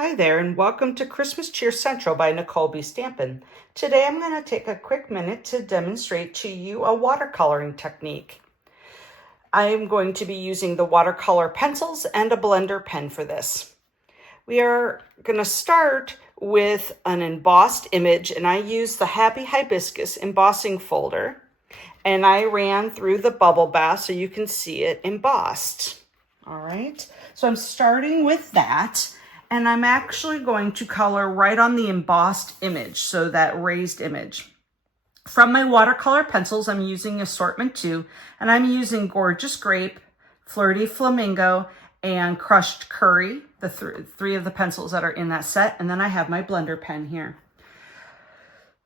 Hi there, and welcome to Christmas Cheer Central by Nicole B. Stampin'. Today I'm going to take a quick minute to demonstrate to you a watercoloring technique. I am going to be using the watercolor pencils and a blender pen for this. We are going to start with an embossed image, and I used the Happy Hibiscus embossing folder, and I ran through the bubble bath so you can see it embossed. All right, so I'm starting with that. And I'm actually going to color right on the embossed image, so that raised image. From my watercolor pencils, I'm using Assortment 2, and I'm using Gorgeous Grape, Flirty Flamingo, and Crushed Curry, the three of the pencils that are in that set. And then I have my blender pen here.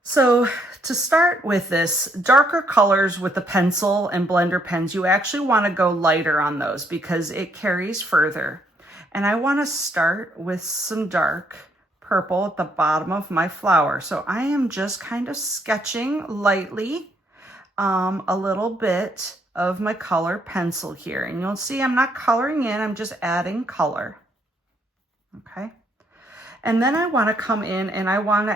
So to start with this, darker colors with the pencil and blender pens, you actually want to go lighter on those because it carries further. And I want to start with some dark purple at the bottom of my flower. So I am just kind of sketching lightly a little bit of my color pencil here. And you'll see I'm not coloring in, I'm just adding color. Okay. And then I want to come in and I want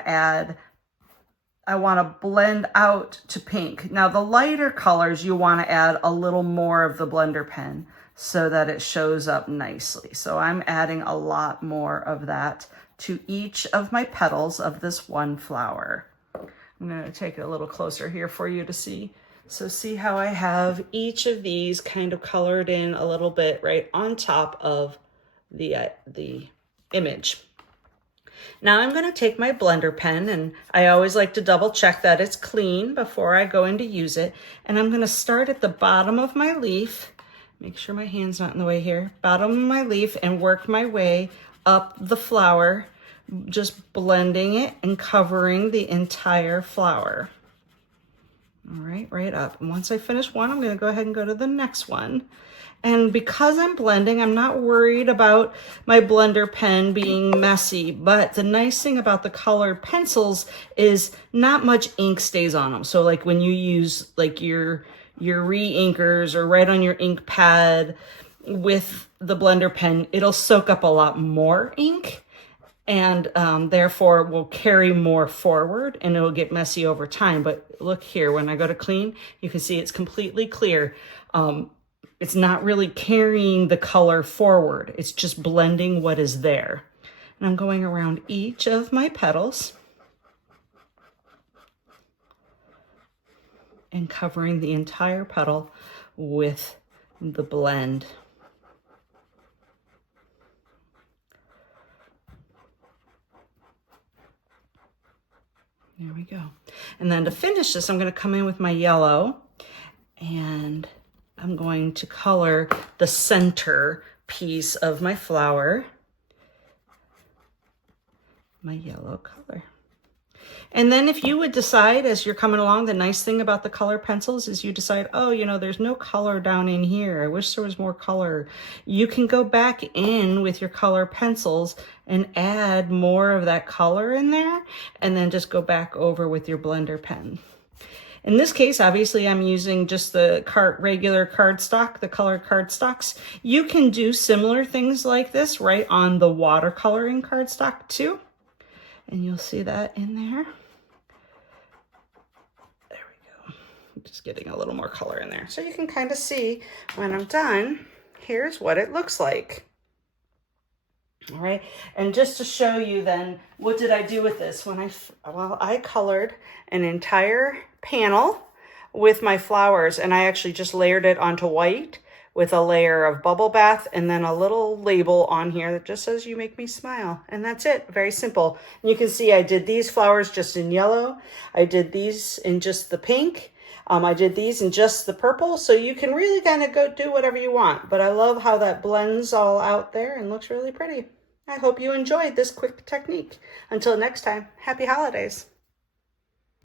to blend out to pink. Now the lighter colors, you want to add a little more of the blender pen so that it shows up nicely. So I'm adding a lot more of that to each of my petals of this one flower. I'm going to take it a little closer here for you to see. So see how I have each of these kind of colored in a little bit right on top of the image. Now I'm going to take my blender pen, and I always like to double check that it's clean before I go in to use it. And I'm going to start at the bottom of my leaf. Make sure my hand's not in the way here. Bottom of my leaf, and work my way up the flower, just blending it and covering the entire flower. All right, right up. And once I finish one, I'm going to go ahead and go to the next one. And because I'm blending, I'm not worried about my blender pen being messy, but the nice thing about the colored pencils is not much ink stays on them. So like when you use like your re-inkers or write on your ink pad with the blender pen, it'll soak up a lot more ink, and therefore will carry more forward, and it'll get messy over time. But look here, when I go to clean, you can see it's completely clear. It's not really carrying the color forward. It's just blending what is there. And I'm going around each of my petals and covering the entire petal with the blend. There we go. And then to finish this, I'm going to come in with my yellow, and I'm going to color the center piece of my flower, my yellow color. And then if you would decide as you're coming along, the nice thing about the color pencils is you decide, oh, you know, there's no color down in here. I wish there was more color. You can go back in with your color pencils and add more of that color in there, and then just go back over with your blender pen. In this case, obviously, I'm using just the regular cardstock, the colored cardstocks. You can do similar things like this right on the watercoloring cardstock too. And you'll see that in there. There we go. I'm just getting a little more color in there. So you can kind of see when I'm done, here's what it looks like. All right, and just to show you then, what did I do with this? I colored an entire panel with my flowers, and I actually just layered it onto white with a layer of bubble bath and then a little label on here that just says, "You make me smile." And that's it, very simple. And you can see I did these flowers just in yellow. I did these in just the pink. I did these in just the purple. So you can really kind of go do whatever you want. But I love how that blends all out there and looks really pretty. I hope you enjoyed this quick technique. Until next time, happy holidays.